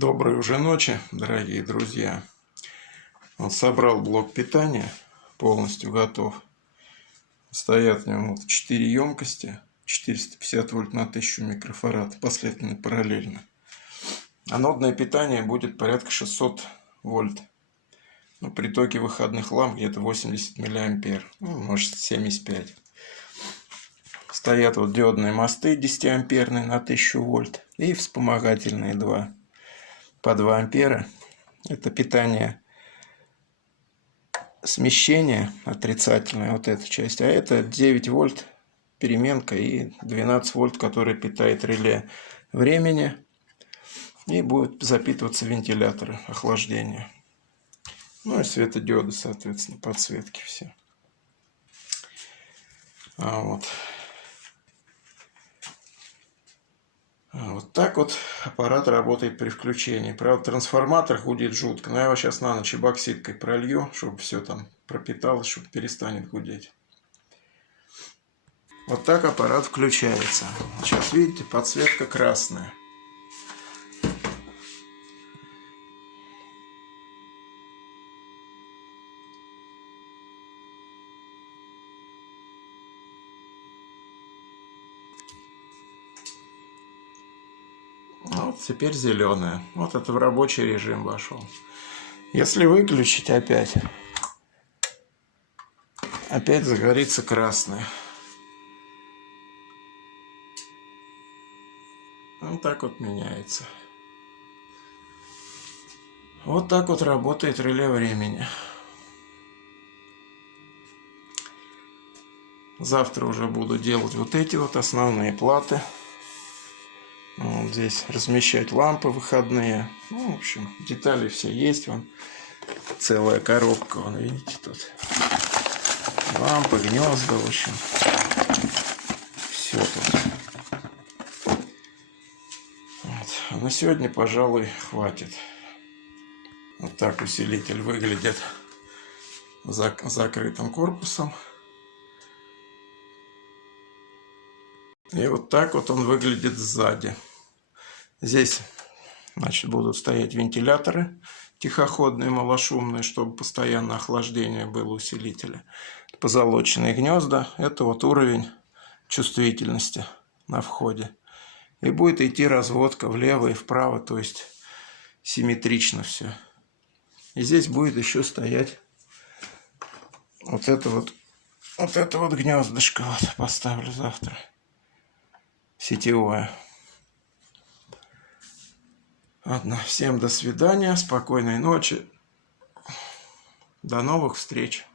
Доброй уже ночи, дорогие друзья. Вот собрал блок питания, полностью готов. Стоят в нем 4 емкости, 450 вольт на 1000 микрофарад, последовательно параллельно. Анодное питание будет порядка 600 вольт. Но при токе выходных ламп где-то 80 миллиампер, может 75. Стоят вот диодные мосты 10-амперные на 1000 вольт и вспомогательные 2 по 2 ампера. Это питание смещения отрицательное, вот эта часть. А это 9 вольт переменка и 12 вольт, который питает реле времени. И будет запитываться вентиляторы охлаждения. Ну и светодиоды, соответственно, подсветки все. Вот так вот аппарат работает при включении. Правда, трансформатор гудит жутко, но я его сейчас на ночь эбоксидкой пролью, чтобы все там пропиталось, чтобы перестанет гудеть. Вот так аппарат включается. Сейчас видите, подсветка красная. Вот теперь зеленая. Вот это в рабочий режим вошел. Если выключить опять загорится красная. Вот так вот меняется. Вот так вот работает реле времени. Завтра уже буду делать вот эти вот основные платы. Вот здесь размещать лампы выходные. Ну, в общем, детали все есть. Вон целая коробка. Вон, видите, тут лампы, гнезда, в общем. Все тут. Вот. А на сегодня, пожалуй, хватит. Вот так усилитель выглядит закрытым корпусом. И вот так вот он выглядит сзади. Здесь, значит, будут стоять вентиляторы тихоходные, малошумные, чтобы постоянно охлаждение было усилителя. Позолоченные гнезда. Это вот уровень чувствительности на входе. И будет идти разводка влево и вправо, то есть симметрично все. И здесь будет еще стоять вот это вот гнездышко. Вот, поставлю завтра. Сетевое. Ладно, всем до свидания, спокойной ночи, до новых встреч.